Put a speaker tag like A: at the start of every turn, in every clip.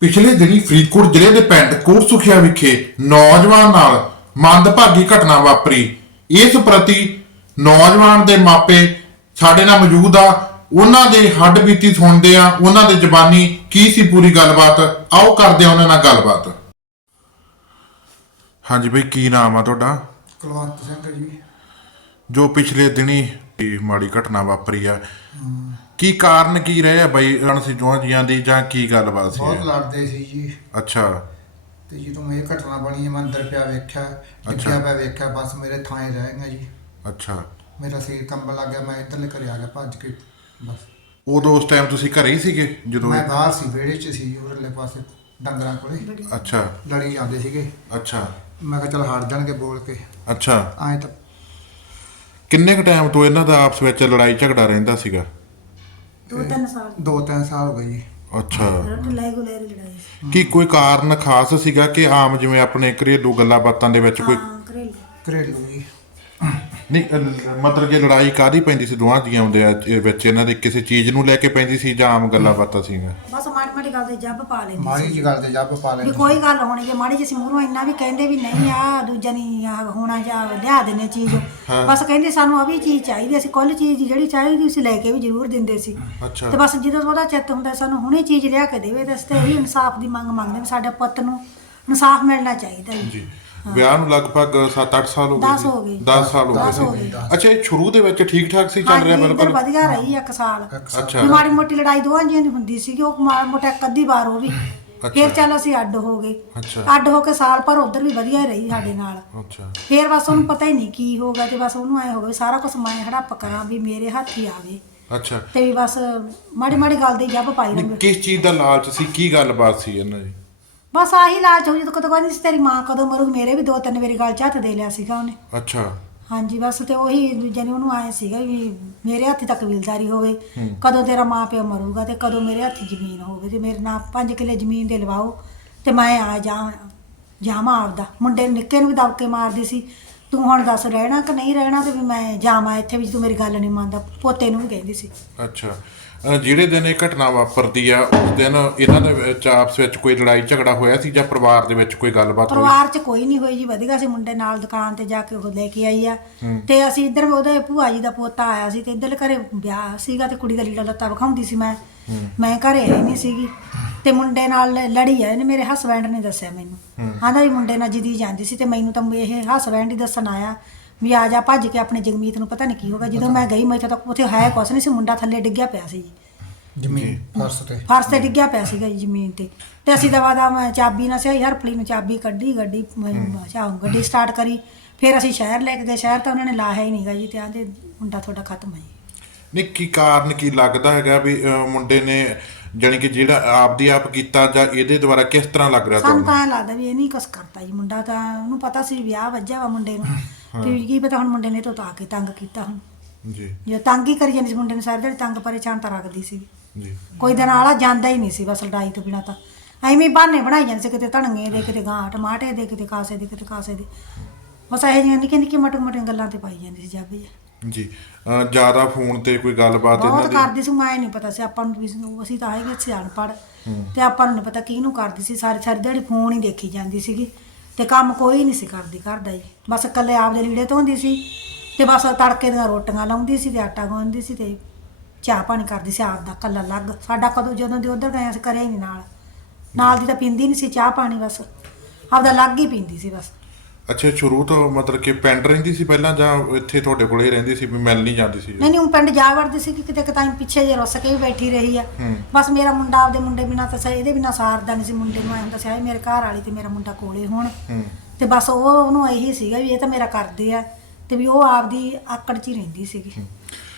A: ਪਿਛਲੇ ਦਿਨੀ ਫਰੀਦਕੋਟ ਜ਼ਿਲ੍ਹੇ ਦੇ ਪਿੰਡ ਕੋਟ ਸੁਖਿਆ ਵਿਖੇ ਨੌਜਵਾਨ ਨਾਲ ਮੰਦਭਾਗੀ ਘਟਨਾ ਵਾਪਰੀ। ਇਸ ਪ੍ਰਤੀ ਨੌਜਵਾਨ ਦੇ ਮਾਪੇ ਸਾਡੇ ਨਾਲ ਮੌਜੂਦ ਆ। ਉਹਨਾਂ ਦੇ ਹੱਡ ਬੀਤੀ ਸੁਣਦੇ ਆ। ਉਹਨਾਂ ਦੇ ਜ਼ਬਾਨੀ ਕੀ ਸੀ ਪੂਰੀ ਗੱਲਬਾਤ? ਆਓ ਕਰਦੇ ਆ ਉਹਨਾਂ ਨਾਲ ਗੱਲਬਾਤ। ਹਾਂਜੀ ਬਈ ਕੀ ਨਾਮ ਆ ਤੁਹਾਡਾ?
B: ਕੁਲਵੰਤ ਸਿੰਘ ਜੀ।
A: ਜੋ ਪਿਛਲੇ ਦਿਨੀ ਇਹ ਮਾੜੀ ਘਟਨਾ ਵਾਪਰੀ ਆ। ਕੀ ਕਾਰਨ ਕੀ ਰਹੇ ਆ ਬਈ ਅਣਸੀ ਜੋਹਾਂ ਜੀਆਂ ਦੀ ਜਾਂ ਕੀ ਗੱਲਬਾਤ ਸੀ
B: ਬਹੁਤ
A: ਇਹ?
B: ਲੜਦੇ ਸੀ ਜੀ।
A: ਅੱਛਾ।
B: ਤੇ ਜਦੋਂ ਇਹ ਘਟਨਾ ਬਣੀ ਮੈਂ ਅੰਦਰ ਪਿਆ ਵੇਖਿਆ ਡਿੱਗਿਆ ਪਿਆ ਵੇਖਿਆ ਬਸ ਮੇਰੇ ਥਾਂ ਹੀ ਰਹਿ ਗਿਆ ਜੀ।
A: ਅੱਛਾ।
B: ਮੇਰਾ ਸਿਰ ਕੰਬਣ ਲੱਗ ਗਿਆ ਮੈਂ ਇੱਧਰਲੇ ਘਰੇ ਆ ਗਿਆ ਭੱਜ ਕੇ ਬਸ।
A: ਉਦੋਂ ਉਸ ਟਾਈਮ ਤੁਸੀਂ ਘਰੇ ਹੀ ਸੀਗੇ ਜਦੋਂ
B: ਮੈਂ ਬਾਹਰ ਸੀ ਵਿਹੜੇ 'ਚ ਸੀ ਉਰਲੇ ਪਾਸੇ ਡੰਗਰਾਂ ਕੋਲੇ।
A: ਅੱਛਾ।
B: ਲੜੀ ਜਾਂਦੇ ਸੀਗੇ।
A: ਅੱਛਾ।
B: ਮੈਂ ਕਿਹਾ ਚਲ ਹਾਰ ਜਾਣਗੇ ਬੋਲ ਕੇ।
A: ਅੱਛਾ।
B: ਐਂ ਤਾਂ
A: ਕਿੰਨੇ ਕ ਟਾਈਮ ਤੋਂ ਇਹਨਾਂ ਦਾ ਆਪਸ ਵਿੱਚ ਲੜਾਈ ਝਗੜਾ ਰਹਿੰਦਾ ਸੀਗਾ?
C: ਦੋ ਤਿੰਨ ਸਾਲ।
B: ਦੋ ਤਿੰਨ ਸਾਲ ਹੋ ਗਏ ਜੀ।
A: ਅੱਛਾ।
C: ਰੋਟੀ ਲੈ ਗੁਲੇ ਲੜਾਈ ਸੀ
A: ਕੀ ਕੋਈ ਕਾਰਨ ਖਾਸ ਸੀਗਾ ਕਿ ਆਮ ਜਿਵੇਂ ਆਪਣੇ ਘਰੇਲੂ ਗੱਲਾਂ ਬਾਤਾਂ ਦੇ ਵਿੱਚ ਕੋਈ
C: ਹਾਂ ਘਰੇਲੂ।
B: ਘਰੇਲੂ ਜੀ।
A: ਨਹੀਂ ਅਹ ਮਤਲਬ ਕਿ ਲੜਾਈ ਕਾਦੀ ਪੈਂਦੀ ਸੀ? ਦੋਹਾਂ ਜੀਆਂ ਹੁੰਦੇ ਆ ਇਹ ਵਿੱਚ ਇਹਨਾਂ ਦੇ ਕਿਸੇ ਚੀਜ਼ ਨੂੰ ਲੈ ਕੇ ਪੈਂਦੀ ਸੀ ਜਾਂ ਆਮ ਗੱਲਾਂ ਬਾਤਾਂ ਸੀਗੀਆਂ
C: ਮਾੜੀ ਗੱਲ ਤੇ ਜੱਬ ਪਾ ਲੈਂਦੀ
B: ਮਾੜੀ ਜੀ ਗੱਲ ਤੇ ਜੱਬ ਪਾ
C: ਵੀ
B: ਲੈਂਦੇ
C: ਕੋਈ ਗੱਲ ਹੋਣੀ ਜੇ ਮਾੜੀ ਜਿਹੀ ਮੂਹਰੋਂ ਇੰਨਾ ਵੀ ਕਹਿੰਦੇ ਵੀ ਨਹੀਂ ਆ ਦੂਜਾ ਨਹੀਂ ਆ ਹੋਣਾ ਜਾਂ ਲਿਆ ਦੇਣੇ ਚੀਜ਼। ਬਸ ਕਹਿੰਦੇ ਸਾਨੂੰ ਆ ਵੀ ਚੀਜ਼ ਚਾਹੀਦੀ ਅਸੀਂ ਕੁੱਲ ਚੀਜ਼ ਜਿਹੜੀ ਚਾਹੀਦੀ ਸੀ ਲੈ ਕੇ ਵੀ ਜ਼ਰੂਰ ਦਿੰਦੇ ਸੀ।
A: ਅੱਛਾ।
C: ਤੇ ਬਸ ਜਦੋਂ ਉਹਦਾ ਚਿੱਤ ਹੁੰਦਾ ਸਾਨੂੰ ਹੁਣੇ ਚੀਜ਼ ਲਿਆ ਕੇ ਦੇਵੇ ਤੇ ਅਸੀਂ ਤੇ ਇਹੀ ਇਨਸਾਫ ਦੀ ਮੰਗ ਮੰਗਦੇ ਵੀ ਸਾਡੇ ਪੁੱਤ ਨੂੰ ਇਨਸਾਫ ਮਿਲਣਾ ਚਾਹੀਦਾ ਜੀ।
A: ਜੀ। ਵਿਆਹ ਨੂੰ ਲਗਭਗ 7-8 ਸਾਲ ਹੋ ਗਏ
C: ਦਸ
A: ਸੀ।
C: ਹੋ ਗਏ।
A: 10 ਸਾਲ ਹੋ
C: ਹੋ
A: ਗਏ। ਅੱਛਾ ਇਹ ਸ਼ੁਰੂ ਦੇ ਵਿੱਚ ਠੀਕ ਠਾਕ ਸੀ ਚੱਲ ਰਿਹਾ
C: ਹਾਂਜੀ, ਇੱਧਰ
A: ਬਿਲਕੁਲ
C: ਵਧੀਆ ਰਹੀ ਇੱਕ ਸਾਲ।
A: ਅੱਛਾ।
C: ਮੋਟੀ ਲੜਾਈ ਦੋਵਾਂ ਜੀਆਂ ਦੀ ਹੁੰਦੀ ਸੀਗੀ ਉਹ ਮਾੜਾ ਮੋਟਾ ਇੱਕ ਅੱਧੀ ਵਾਰ ਉਹ ਵੀ। ਫਿਰ ਚੱਲ ਅਸੀਂ ਅੱਡ ਹੋ ਗਏ।
A: ਅੱਛਾ।
C: ਅੱਡ ਹੋ ਕੇ ਸਾਲ ਭਰ ਉਧਰ ਵੀ ਵਧੀਆ ਰਹੀ ਸਾਡੇ ਨਾਲ।
A: ਅੱਛਾ।
C: ਫਿਰ ਬਸ ਉਹਨੂੰ ਪਤਾ ਹੀ ਨਹੀਂ ਕੀ ਹੋਗਾ ਤੇ ਬਸ ਉਹਨੂੰ ਐ ਹੋਵੇ ਵੀ ਸਾਰਾ ਕੁਝ ਮੈਂ ਹੜੱਪ ਕਰਾਂ ਵੀ ਮੇਰੇ ਹੱਥ ਹੀ ਆਵੇ।
A: ਅੱਛਾ।
C: ਤੇ ਵੀ ਬਸ ਮਾੜੀ ਮਾੜੀ ਗੱਲ ਦੇ ਜੱਬ ਪਾਈ
A: ਨਹੀਂ,
C: ਰਹੇ
A: ਕਿਸ ਚੀਜ਼ ਦਾ ਲਾਲਚ ਸੀ? ਕੀ ਗੱਲਬਾਤ ਸੀ ਇਹਨਾਂ ਦੀ?
C: ਬਸ ਆਹੀ ਲਾਲਚ ਹੋ ਜਦੋਂ ਕਦੋਂ ਕਹਿੰਦੀ ਸੀ ਤੇਰੀ ਮਾਂ ਕਦੋਂ ਮਰੂ ਮੇਰੇ ਵੀ ਦੋ ਤਿੰਨ ਵਾਰੀ ਗੱਲ 'ਚ ਹੱਥ ਦੇ ਲਿਆ ਸੀਗਾ ਉਹਨੇ।
A: ਅੱਛਾ।
C: ਹਾਂਜੀ ਬਸ ਤੇ ਉਹੀ ਦੂਜੇ ਨੇ ਉਹਨੂੰ ਆਏ ਸੀਗਾ ਵੀ ਮੇਰੇ ਹੱਥੀ ਤੱਕ ਕਬੀਲਦਾਰੀ ਹੋਵੇ ਕਦੋਂ ਤੇਰਾ ਮਾਂ ਪਿਓ ਮਰੂਗਾ ਤੇ ਕਦੋਂ ਮੇਰੇ ਹੱਥੀ ਜ਼ਮੀਨ ਹੋਵੇ ਤੇ ਮੇਰੇ ਨਾਲ 5 ਕਿੱਲੇ ਜ਼ਮੀਨ ਦੇ ਲਵਾਓ ਤੇ ਮੈਂ ਆ ਜਾ ਜਾਵਾਂ ਆਪਦਾ। ਮੁੰਡੇ ਨੂੰ ਨਿੱਕੇ ਨੂੰ ਵੀ ਦਬਕੇ ਮਾਰਦੀ ਸੀ ਤੂੰ ਹੁਣ ਦੱਸ ਰਹਿਣਾ ਕਿ ਨਹੀਂ ਰਹਿਣਾ? ਤੇ ਵੀ ਮੈਂ ਜਾਵਾਂ ਇੱਥੇ ਵੀ ਤੂੰ ਮੇਰੀ ਗੱਲ ਨਹੀਂ ਮੰਨਦਾ ਪੋਤੇ ਨੂੰ ਵੀ ਕਹਿੰਦੀ ਸੀ।
A: ਅੱਛਾ। ਜਿਹੜੇ ਦਿਨ ਇਹ ਘਟਨਾ ਵਾਪਰਦੀ ਆ ਉਸ ਦਿਨ ਇਹਨਾਂ ਦੇ ਵਿੱਚ ਆਪਸ ਵਿੱਚ ਕੋਈ ਲੜਾਈ ਝਗੜਾ ਹੋਇਆ ਸੀ ਜਾਂ ਪਰਿਵਾਰ ਦੇ ਵਿੱਚ ਕੋਈ ਗੱਲਬਾਤ ਹੋਈ?
C: ਪਰਿਵਾਰ 'ਚ ਕੋਈ ਨਹੀਂ ਹੋਈ ਜੀ ਵਧੀਆ ਸੀ ਮੁੰਡੇ ਨਾਲ ਦੁਕਾਨ ਤੇ ਜਾ ਕੇ ਉਹ ਲੈ ਕੇ ਆਈ ਆ। ਤੇ ਅਸੀਂ ਇੱਧਰ ਉਹਦੇ ਭੂਆ ਜੀ ਦਾ ਪੋਤਾ ਆਇਆ ਸੀ ਤੇ ਇੱਧਰ ਘਰੇ ਵਿਆਹ ਸੀਗਾ ਤੇ ਕੁੜੀ ਦਾ ਲੀੜਾ ਲੱਤਾ ਵਿਖਾਉਂਦੀ ਸੀ ਮੈਂ। ਮੈਂ ਘਰੇ ਆਈ ਨਹੀਂ ਸੀਗੀ। ਤੇ ਮੁੰਡੇ ਨਾਲ ਲੜੀ ਆ ਇਹਨੇ ਮੇਰੇ ਹਸਬੈਂਡ ਨੇ ਦੱਸਿਆ ਮੈਨੂੰ। ਆਂਦਾ ਵੀ ਮੁੰਡੇ ਨਾਲ ਜਿੱਦੀ ਜਾਂਦੀ ਸੀ ਤੇ ਮੈਨੂੰ ਤਾਂ ਇਹ ਹਸਬੈਂਡ ਹੀ ਦੱਸਣ ਆਇਆ। ਵੀ ਆ ਜਾ ਭੱਜ ਕੇ ਆਪਣੇ ਜਗਮੀਤ ਨੂੰ ਪਤਾ ਨਹੀਂ ਕੀ ਹੋਗਾ ਜਦੋਂ ਮੈਂ ਗਈ ਮੈਂ ਤਾਂ ਉੱਥੇ ਹੈ ਕੁਛ ਨਹੀਂ ਸੀ ਮੁੰਡਾ ਥੱਲੇ ਡਿੱਗਿਆ ਪਿਆ ਸੀ ਜੀ।
B: ਜ਼ਮੀਨ ਫਰਸ਼ ਤੇ।
C: ਫਰਸ਼ ਤੇ ਡਿੱਗਿਆ ਪਿਆ ਸੀਗਾ ਜੀ ਜ਼ਮੀਨ ਤੇ। ਤੇ ਅਸੀਂ ਦਵਾ ਦਾ ਮੈਂ ਚਾਬੀ ਨਾਲ ਸੇ ਹਰਪਲੀ ਨੂੰ ਚਾਬੀ ਕੱਢੀ ਗੱਡੀ ਮੈਂ ਚਾਹ ਗੱਡੀ ਸਟਾਰਟ ਕਰੀ। ਫਿਰ ਅਸੀਂ ਸ਼ਹਿਰ ਲੈ ਕੇ ਗਏ। ਸ਼ਹਿਰ ਤਾਂ ਉਹਨਾਂ ਨੇ ਲਾਹਿਆ ਹੀ ਨਹੀਂਗਾ ਜੀ ਤੇ ਆਂਦੇ ਮੁੰਡਾ ਤੁਹਾਡਾ ਖਤਮ ਹੈ ਜੀ।
A: ਨਹੀਂ ਕੀ ਕਾਰਨ ਕੀ ਲੱਗਦਾ ਹੈਗਾ ਵੀ ਅਹ, ਮੁੰਡੇ ਨੇ ਜਾਣੀ ਕਿ ਜਿਹੜਾ ਆਪਦੀ ਆਪ ਕੀਤਾ ਜਾਂ ਇਹਦੇ ਦੁਆਰਾ ਕਿਸ ਤਰ੍ਹਾਂ ਲੱਗ ਰਿਹਾ
C: ਸਾਨੂੰ
A: ਤੁਹਾਨੂੰ?
C: ਤਾਂ ਐਂ ਲੱਗਦਾ ਵੀ ਇਹ ਨਹੀਂ ਕੁਛ ਕਰਤਾ ਜੀ ਮੁੰਡਾ ਤਾਂ ਉਹਨੂੰ ਪਤਾ ਸੀ ਵਿਆਹ ਵੱਜਿਆ ਵਾ ਮੁੰਡੇ ਨੂੰ। ਤੇ ਕੀ ਪਤਾ ਹੁਣ ਮੁੰਡੇ ਨੇ ਤੋਂ ਤਾਂ ਆ ਕੇ ਤੰਗ ਕੀਤਾ ਹੁਣ।
A: ਜੀ।
C: ਜੇ ਤੰਗ ਹੀ ਕਰੀ ਜਾਂਦੀ ਸੀ ਮੁੰਡੇ ਨੂੰ ਸਾਰੇ ਦਿਨ ਤੰਗ ਪਰੇਸ਼ਾਨ ਤਾਂ ਰੱਖਦੀ ਸੀ।
A: ਜੀ।
C: ਕੋਈ ਦਿਨ ਆਲਾ ਜਾਂਦਾ ਹੀ ਨਹੀਂ ਸੀ ਬਸ ਲੜਾਈ ਤੋਂ ਬਿਨਾ ਤਾਂ। ਐਵੇਂ ਹੀ ਬਹਾਨੇ ਬਣਾਈ ਜਾਂਦੇ ਸੀ ਕਿਤੇ ਧਣਗੇ ਦੇ ਕਿਤੇ ਗਾਂ ਟਮਾਟੇ ਦੇ ਕਿਤੇ ਕਾਸੇ ਦੇ ਕਿਤੇ ਕਾਸੇ ਦੇ। ਬਸ ਇਹ ਜਿਹੀਆਂ ਨਿੱਕੀਆਂ ਨਿੱਕੀਆਂ ਮੋਟੀਆਂ ਮੋਟੀਆਂ ਗੱਲਾਂ ਤੇ ਪਾਈ ਜਾਂਦੀ ਸੀ ਜੱਬ ਜੀ।
A: ਜੀ। ਜ਼ਿਆਦਾ ਫੋਨ ਤੇ ਕੋਈ ਗੱਲਬਾਤ ਇਹਨਾਂ
C: ਬਹੁਤ
A: ਦੀ?
C: ਕਰਦੀ ਸੀ ਮੈਂ ਨਹੀਂ ਪਤਾ ਸੀ ਆਪਾਂ ਨੂੰ ਵੀ ਸੀ- ਅਸੀਂ ਤਾਂ ਆਏਗੇ ਸਿਆਣ ਪੜ ਤੇ ਆਪਾਂ ਨੂੰ ਨਹੀਂ ਪਤਾ ਕਿਹਨੂੰ ਕਰਦੀ ਸੀ ਸਾਰੀ ਸਾਰੀ ਦਿਹਾੜੀ ਫੋਨ ਹੀ ਦੇਖੀ ਜਾਂਦੀ ਸੀਗੀ। ਤੇ ਕੰਮ ਕੋਈ ਨਹੀਂ ਸੀ ਕਰਦੀ ਕਰਦਾ ਜੀ। ਬਸ ਇਕੱਲੇ ਆਪਦੇ ਲੀੜੇ ਧੋਂਦੀ ਸੀ ਤੇ ਬਸ ਤੜਕੇ ਦੀਆਂ ਰੋਟੀਆਂ ਲਾਉਂਦੀ ਸੀ ਤੇ ਆਟਾ ਗੁੰਨਦੀ ਸੀ ਤੇ ਚਾਹ ਪਾਣੀ ਕਰਦੀ ਸੀ ਆਪਦਾ ਕੱਲਾ ਲੱਗ ਸਾਡਾ ਕਦੋਂ ਜਦੋਂ ਦੇ ਉਧਰ ਗਏ ਅਸੀਂ ਕਰੇ ਹੀ ਨਹੀਂ ਨਾਲ। ਨਾਲ ਦੀ ਤਾਂ ਪੀਂਦੀ ਨਹੀਂ ਸੀ ਚਾਹ ਪਾਣੀ ਬਸ। ਆਪਦਾ ਲੱਗ ਹੀ ਪੀਂਦੀ ਸੀ ਬਸ।
A: ਅੱਛਾ ਸ਼ੁਰੂ ਤੋਂ ਮਤਲਬ ਕਿ ਪਿੰਡ ਰਹਿੰਦੀ ਸੀ ਪਹਿਲਾਂ ਜਾਂ ਇੱਥੇ ਤੁਹਾਡੇ ਕੋਲੇ ਹੀ ਰਹਿੰਦੀ ਸੀ ਵੀ ਮਿਲ ਨਹੀਂ ਜਾਂਦੀ ਸੀ?
C: ਨਹੀਂ ਨਹੀਂ ਉਹ ਪਿੰਡ ਜਾ ਵੜਦੀ ਸੀ ਕਿ ਕਿਤੇ ਕਿਤਾਂ ਪਿੱਛੇ ਜੇ ਰੁੱਸ ਕੇ ਵੀ ਬੈਠੀ ਰਹੀ ਆ। ਬਸ ਮੇਰਾ ਮੁੰਡਾ ਆਪਦੇ ਮੁੰਡੇ ਬਿਨਾ ਤਾਂ ਸਹੀ ਇਹਦੇ ਬਿਨਾ ਸਾਰਦਾ ਨਹੀਂ ਸੀ। ਮੁੰਡੇ ਨੂੰ ਐ ਹੁੰਦਾ ਸੀ ਹਾਏ ਮੇਰੇ ਘਰ ਵਾਲੀ ਤੇ ਮੇਰਾ ਮੁੰਡਾ ਕੋਲੇ ਹੋਣ। ਤੇ ਬਸ ਉਹ ਉਹਨੂੰ ਇਹੀ ਸੀਗਾ ਵੀ ਇਹ ਤਾਂ ਮੇਰਾ ਕਰਦੇ ਆ। ਤੇ ਵੀ ਉਹ ਆਪਦੀ ਆਕੜ 'ਚ ਹੀ ਰਹਿੰਦੀ ਸੀਗੀ।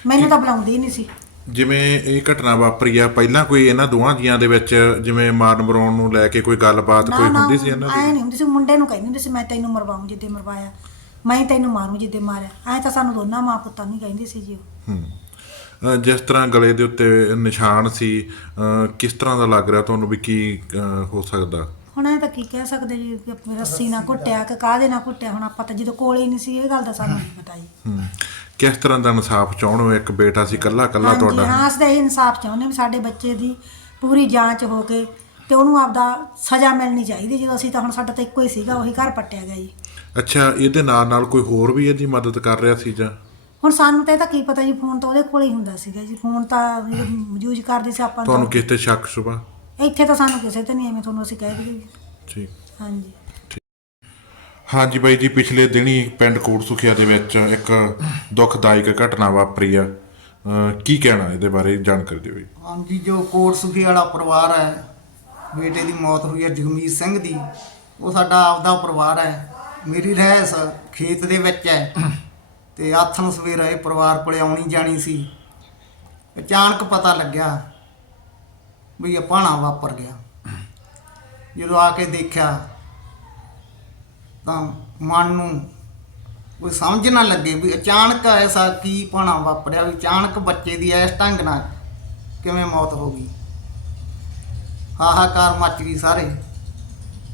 C: ਮੈਨੂੰ ਤਾਂ ਬੁਲਾਉਂਦੀ ਨਹੀਂ ਸੀ।
A: ਜਿਵੇਂ ਇਹ ਘਟਨਾ ਵਾਪਰੀ ਆ ਪਹਿਲਾਂ ਕੋਈ ਇਹਨਾਂ ਦੋਹਾਂ ਜੀਆਂ ਦੇ ਵਿੱਚ ਜਿਵੇਂ ਮਾਰਨ ਮਰਾਉਣ ਨੂੰ ਲੈ ਕੇ ਕੋਈ ਗੱਲਬਾਤ ਕੋਈ ਹੁੰਦੀ ਸੀ ਇਹਨਾਂ
C: ਐ
A: ਦੀ
C: ਨਹੀਂ ਹੁੰਦੀ ਸੀ ਮੁੰਡੇ ਨੂੰ ਕਹਿੰਦੀ ਹੁੰਦੀ ਸੀ ਮੈਂ ਤੈਨੂੰ ਮਰਵਾਉਂ ਜਿੱਦੇ ਮਰਵਾਇਆ ਮੈਂ ਤੈਨੂੰ ਮਾਰੂ ਜਿੱਦੇ ਮਾਰਿਆ। ਐ ਤਾਂ ਸਾਨੂੰ ਦੋਨਾਂ ਮਾਂ ਪੁੱਤਾਂ ਨੂੰ ਹੀ ਕਹਿੰਦੀ ਸੀ ਜੀ ਉਹ।
A: ਹੂੰ। ਅਹ, ਜਿਸ ਤਰ੍ਹਾਂ ਗਲੇ ਦੇ ਉੱਤੇ ਨਿਸ਼ਾਨ ਸੀ ਅਹ, ਕਿਸ ਤਰ੍ਹਾਂ ਦਾ ਲੱਗ ਰਿਹਾ ਤੁਹਾਨੂੰ ਵੀ ਕੀ ਅਹ, ਹੋ ਸਕਦਾ?
C: ਹੁਣ ਇਹ ਤਾਂ ਕੀ ਕਹਿ ਸਕਦੇ ਜੀ ਕਿ ਰੱਸੀ ਨਾਲ ਘੁੱਟਿਆ ਕਿ ਕਾਹਦੇ ਨਾਲ ਘੁੱਟਿਆ? ਹੁਣ ਆਪਾਂ ਤਾਂ ਜਦੋਂ ਕੋਲੇ ਹੀ ਨਹੀਂ ਸੀ ਇਹ ਗੱਲ ਦਾ ਸਾਨੂੰ ਨਹੀਂ ਪਤਾ ਜੀ।
A: ਹੂੰ। ਕਿਸ ਤਰ੍ਹਾਂ ਦਾ ਇਨਸਾਫ ਚਾਹਣੋ ਇੱਕ ਬੇਟਾ ਸੀ ਕੱਲਾ ਕੱਲਾ ਤੁਹਾਡਾ।
C: ਹਾਂ ਅਸੀਂ ਤਾਂ ਇਹ ਇਨਸਾਫ ਚਾਹੁੰਦੇ ਵੀ ਸਾਡੇ ਬੱਚੇ ਦੀ ਪੂਰੀ ਜਾਂਚ ਹੋ ਕੇ ਤੇ ਉਹਨੂੰ ਆਪਦਾ ਸਜ਼ਾ ਮਿਲਣੀ ਚਾਹੀਦੀ। ਜਦੋਂ ਅਸੀਂ ਤਾਂ ਹੁਣ ਸਾਡਾ ਤਾਂ ਇੱਕੋ ਹੀ ਸੀਗਾ ਉਹੀ ਘਰ ਪੱਟਿਆ ਗਿਆ ਜੀ।
A: ਅੱਛਾ ਇਹਦੇ ਨਾਲ ਨਾਲ ਕੋਈ ਹੋਰ ਵੀ ਇਹਦੀ ਮਦਦ ਕਰ ਰਿਹਾ ਸੀ ਜਾਂ?
C: ਹੁਣ ਸਾਨੂੰ ਤਾਂ ਇਹ ਤਾਂ ਕੀ ਪਤਾ ਜੀ ਫੋਨ ਤਾਂ ਉਹਦੇ ਕੋਲ ਹੀ ਹੁੰਦਾ ਸੀਗਾ ਜੀ। ਫੋਨ ਤਾਂ ਯੂਜ਼ ਕਰਦੇ ਸੀ ਆਪਾਂ
A: ਤੁਹਾਨੂੰ
C: ਨੂੰ
A: ਕਿਸ ਤੇ ਸ਼ੱਕ ਸੁਭਾ
C: ਇੱਥੇ ਤਾਂ ਸਾਨੂੰ ਕਿਸੇ ਤੇ ਨਹੀਂ ਐਵੇਂ ਤੁਹਾਨੂੰ ਅਸੀਂ ਕਹਿ ਦਈਏ।
A: ਠੀਕ।
C: ਹਾਂਜੀ।
A: ਹਾਂਜੀ ਬਾਈ ਜੀ, ਪਿਛਲੇ ਦਿਨੀ ਪਿੰਡ ਕੋਟ ਸੁਖਿਆ ਦੇ ਵਿੱਚ ਇੱਕ ਦੁਖਦਾਇਕ ਘਟਨਾ ਵਾਪਰੀ ਆ। ਕੀ ਕਹਿਣਾ ਇਹਦੇ ਬਾਰੇ ਜਾਣਕਾਰੀ ਦਿਓ ਜੀ।
B: ਹਾਂਜੀ, ਜੋ ਕੋਟ ਸੁਖੀ ਵਾਲਾ ਪਰਿਵਾਰ ਹੈ, ਬੇਟੇ ਦੀ ਮੌਤ ਹੋਈ ਹੈ ਜਗਮੀਤ ਸਿੰਘ ਦੀ, ਉਹ ਸਾਡਾ ਆਪਦਾ ਪਰਿਵਾਰ ਹੈ। ਮੇਰੀ ਰਹਿਸ ਖੇਤ ਦੇ ਵਿੱਚ ਹੈ ਤੇ ਹੱਥ ਨੂੰ ਸਵੇਰ ਇਹ ਪਰਿਵਾਰ ਕੋਲੇ ਆਉਣੀ ਜਾਣੀ ਸੀ। ਅਚਾਨਕ ਪਤਾ ਲੱਗਿਆ ਵੀ ਇਹ ਪਾਣਾ ਵਾਪਰ ਗਿਆ। ਜਦੋਂ ਆ ਕੇ ਦੇਖਿਆ ਤਾਂ ਮਨ ਨੂੰ ਕੋਈ ਸਮਝ ਨਾ ਲੱਗੇ ਵੀ ਅਚਾਨਕ ਐਸਾ ਕੀ ਪਾਣਾ ਵਾਪਰਿਆ, ਵੀ ਅਚਾਨਕ ਬੱਚੇ ਦੀ ਇਸ ਢੰਗ ਨਾਲ ਕਿਵੇਂ ਮੌਤ ਹੋ ਗਈ। ਹਾਹਾਕਾਰ ਮੱਚ ਗਈ ਸਾਰੇ।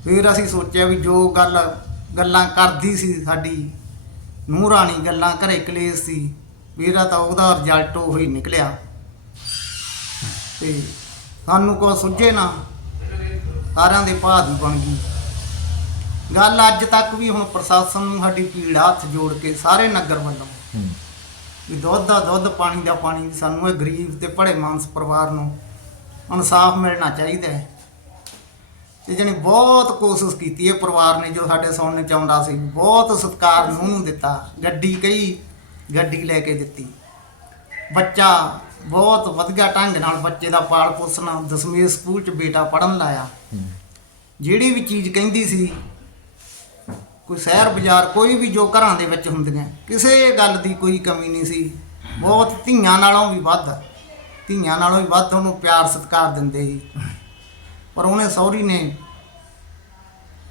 B: ਫਿਰ ਅਸੀਂ ਸੋਚਿਆ ਵੀ ਜੋ ਗੱਲ ਗੱਲਾਂ ਕਰਦੀ ਸੀ ਸਾਡੀ ਨੂੰਹ ਰਾਣੀ ਗੱਲਾਂ ਘਰੇ ਕਲੇਸ਼ ਸੀ ਵੀਰਾ ਤਾਂ ਉਹਦਾ ਰਿਜ਼ਲਟ ਉਹ ਹੀ ਨਿਕਲਿਆ। ਤੇ ਸਾਨੂੰ ਕੋ ਸੁਝੇ ਨਾ, ਸਾਰਿਆਂ ਦੇ ਭਾਅ ਦੀ ਬਣ ਗਈ। ਗੱਲ ਅੱਜ ਤੱਕ ਵੀ ਹੁਣ ਪ੍ਰਸ਼ਾਸਨ ਨੂੰ ਸਾਡੀ ਪੀੜ ਹੱਥ ਜੋੜ ਕੇ ਸਾਰੇ ਨਗਰ ਵੱਲੋਂ। ਵੀ ਦੁੱਧ ਦਾ ਦੁੱਧ ਪਾਣੀ ਦਾ ਪਾਣੀ ਸਾਨੂੰ ਇਹ ਗਰੀਬ ਤੇ ਭੜੇ ਮਾਨਸ ਪਰਿਵਾਰ ਨੂੰ ਇਨਸਾਫ ਮਿਲਣਾ ਚਾਹੀਦਾ ਹੈ। ਤੇ ਜਣੀ ਬਹੁਤ ਕੋਸ਼ਿਸ਼ ਕੀਤੀ ਹੈ ਪਰਿਵਾਰ ਨੇ ਜੋ ਸਾਡੇ ਸੁਣਨ ਚ ਆਉਂਦਾ ਸੀ ਬਹੁਤ ਸਤਿਕਾਰ ਨੂੰ ਨੂੰ ਦਿੱਤਾ ਗੱਡੀ ਕਈ ਗੱਡੀ ਲੈ ਕੇ ਦਿੱਤੀ। ਬੱਚਾ ਬਹੁਤ ਵਧੀਆ ਢੰਗ ਨਾਲ ਬੱਚੇ ਦਾ ਪਾਲ ਪੋਸਣਾ ਦਸਵੇਂ ਸਕੂਲ ਚ ਬੇਟਾ ਪੜਨ ਲਾਇਆ। ਜਿਹੜੀ ਵੀ ਚੀਜ਼ ਕਹਿੰਦੀ ਸੀ ਕੋਈ ਸ਼ਹਿਰ ਬਾਜ਼ਾਰ ਕੋਈ ਵੀ ਜੋ ਘਰਾਂ ਦੇ ਵਿੱਚ ਹੁੰਦੀਆਂ ਕਿਸੇ ਗੱਲ ਦੀ ਕੋਈ ਕਮੀ ਨਹੀਂ ਸੀ। ਬਹੁਤ ਧੀਆਂ ਨਾਲੋਂ ਵੀ ਵੱਧ ਧੀਆਂ ਨਾਲੋਂ ਵੀ ਵੱਧ ਉਹਨੂੰ ਪਿਆਰ ਸਤਿਕਾਰ ਦਿੰਦੇ ਸੀ। ਪਰ ਉਹਨੇ ਸਹੁਰੀ ਨੇ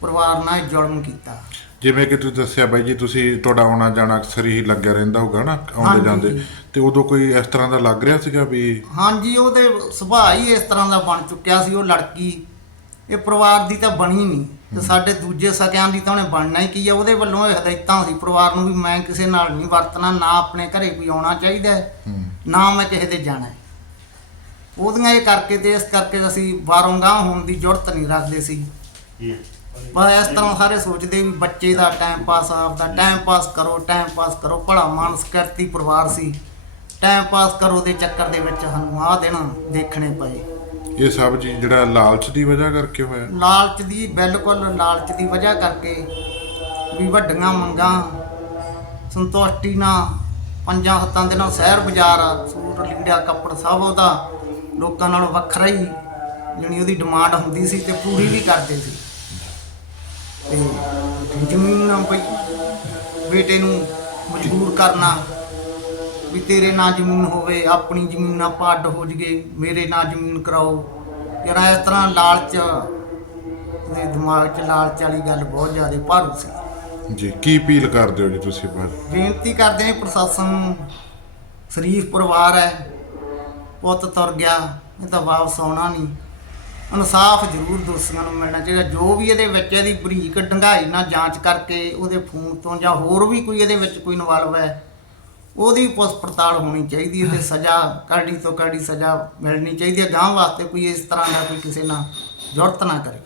B: ਪਰਿਵਾਰ ਨਾਲ ਜ਼ੁਲਮ ਕੀਤਾ।
A: ਜਿਵੇਂ ਕਿ ਤੁਸੀਂ ਦੱਸਿਆ ਬਾਈ ਜੀ ਤੁਸੀਂ ਤੁਹਾਡਾ ਆਉਣਾ ਜਾਣਾ ਅਕਸਰ ਹੀ ਲੱਗਿਆ ਰਹਿੰਦਾ ਹੋਗਾ ਨਾ ਆਉਂਦੇ। ਜਾਂਦੇ। ਤੇ ਉਦੋਂ ਕੋਈ ਇਸ ਤਰ੍ਹਾਂ ਦਾ ਲੱਗ ਰਿਹਾ ਸੀਗਾ ਵੀ
B: ਹਾਂਜੀ ਉਹਦੇ ਸੁਭਾਅ ਹੀ ਇਸ ਤਰ੍ਹਾਂ ਦਾ ਬਣ ਚੁੱਕਿਆ ਸੀ। ਉਹ ਲੜਕੀ ਇਹ ਪਰਿਵਾਰ ਦੀ ਤਾਂ ਬਣੀ ਨਹੀਂ ਤੇ ਸਾਡੇ ਦੂਜੇ ਸਕਿਆਂ ਦੀ ਤਾਂ ਉਹਨੇ ਬਣਨਾ ਹੀ ਕੀ ਆ ਉਹਦੇ ਵੱਲੋਂ ਇਹ ਹਦਾਇਤਾਂ ਸੀ ਪਰਿਵਾਰ ਨੂੰ ਵੀ ਮੈਂ ਕਿਸੇ ਨਾਲ ਨਹੀਂ ਵਰਤਣਾ ਨਾ ਆਪਣੇ ਘਰੇ ਕੋਈ ਆਉਣਾ ਚਾਹੀਦਾ ਹੈ, ਨਾ ਮੈਂ ਕਿਸੇ ਦੇ ਜਾਣਾ ਹੈ। ਉਹਦੀਆਂ ਇਹ ਕਰਕੇ ਤੇ ਇਸ ਕਰਕੇ ਅਸੀਂ ਬਾਹਰੋਂ ਗਾਂਹ ਹੋਣ ਦੀ ਜ਼ਰੂਰਤ ਨਹੀਂ ਰੱਖਦੇ ਸੀ। ਪਰ ਇਸ ਤਰ੍ਹਾਂ ਸਾਰੇ ਸੋਚਦੇ ਵੀ ਬੱਚੇ ਦਾ ਟਾਈਮ ਪਾਸ ਆਪਦਾ ਟਾਈਮ ਪਾਸ ਕਰੋ ਟਾਈਮ ਪਾਸ ਕਰੋ। ਭਲਾ ਮਾਨਸ ਕਰਤੀ ਪਰਿਵਾਰ ਸੀ। ਟਾਈਮ ਪਾਸ ਕਰੋ ਦੇ ਚੱਕਰ ਦੇ ਵਿੱਚ ਸਾਨੂੰ ਆਹ ਦਿਨ ਦੇਖਣੇ ਪਏ।
A: ਇਹ ਸਭ ਜੀ ਜਿਹੜਾ ਲਾਲਚ ਦੀ ਵਜ੍ਹਾ ਕਰਕੇ ਹੋਇਆ।
B: ਲਾਲਚ ਦੀ, ਬਿਲਕੁਲ ਲਾਲਚ ਦੀ ਵਜ੍ਹਾ ਕਰਕੇ ਵੀ ਵੱਡੀਆਂ ਮੰਗਾਂ, ਸੰਤੁਸ਼ਟੀ ਨਾਲ ਪੰਜਾਂ ਹੱਥਾਂ ਦੇ ਨਾਲ ਸ਼ਹਿਰ ਬਾਜ਼ਾਰ, ਸੂਟ, ਲੀੜਾ, ਕੱਪੜ ਸਭ ਉਹਦਾ ਲੋਕਾਂ ਨਾਲੋਂ ਵੱਖਰਾ ਹੀ ਜਿਹੜੀ ਉਹਦੀ ਡਿਮਾਂਡ ਹੁੰਦੀ ਸੀ ਤੇ ਪੂਰੀ ਵੀ ਕਰਦੇ ਸੀ। ਤੇ ਜ਼ਮੀਨ ਨਾ ਬਈ, ਬੇਟੇ ਨੂੰ ਮਜਬੂਰ ਕਰਨਾ ਵੀ ਤੇਰੇ ਨਾਂ ਜ਼ਮੀਨ ਹੋਵੇ ਆਪਣੀ ਜ਼ਮੀਨ ਨਾ ਪੱਡ ਹੋ ਜਗੇ ਮੇਰੇ ਨਾਂ ਜ਼ਮੀਨ ਕਰਾਓ। ਯਾਰ ਇਸ ਤਰ੍ਹਾਂ ਲਾਲਚ ਦੇ ਦਿਮਾਗ 'ਚ ਲਾਲਚ ਵਾਲੀ ਗੱਲ ਬਹੁਤ ਜ਼ਿਆਦਾ ਭਾਰੂ ਸੀ।
A: ਜੀ ਕੀ ਅਪੀਲ ਕਰਦੇ ਹੋ ਜੀ ਤੁਸੀਂ ਬਾਹਰ
B: ਬੇਨਤੀ ਕਰਦੇ ਹਾਂ ਪ੍ਰਸ਼ਾਸਨ ਨੂੰ ਸ਼ਰੀਫ ਪਰਿਵਾਰ ਹੈ ਪੁੱਤ ਤੁਰ ਗਿਆ ਇਹ ਤਾਂ ਵਾਪਸ ਆਉਣਾ ਨਹੀਂ। ਇਨਸਾਫ ਜ਼ਰੂਰ ਦੋਸ਼ੀਆਂ ਨੂੰ ਮਿਲਣਾ ਚਾਹੀਦਾ ਜੋ ਵੀ ਇਹਦੇ ਵਿੱਚ ਇਹਦੀ ਬਰੀਕ ਡੰਗਾਈ ਨਾਲ ਜਾਂਚ ਕਰਕੇ ਉਹਦੇ ਫੋਨ ਤੋਂ ਜਾਂ ਹੋਰ ਵੀ ਕੋਈ ਇਹਦੇ ਵਿੱਚ ਕੋਈ ਇਨਵੋਲਵ ਹੈ ਉਹਦੀ ਪੁੱਛ ਪੜਤਾਲ ਹੋਣੀ ਚਾਹੀਦੀ ਹੈ ਤੇ ਸਜ਼ਾ ਕੜੀ ਤੋਂ ਕੜੀ ਸਜ਼ਾ ਮਿਲਣੀ ਚਾਹੀਦੀ ਹੈ ਗਾਂ ਵਾਸਤੇ ਕੋਈ ਇਸ ਤਰ੍ਹਾਂ ਦਾ ਕੋਈ ਕਿਸੇ ਨਾਲ ਜ਼ਰੂਰਤ ਨਾ ਕਰੇ।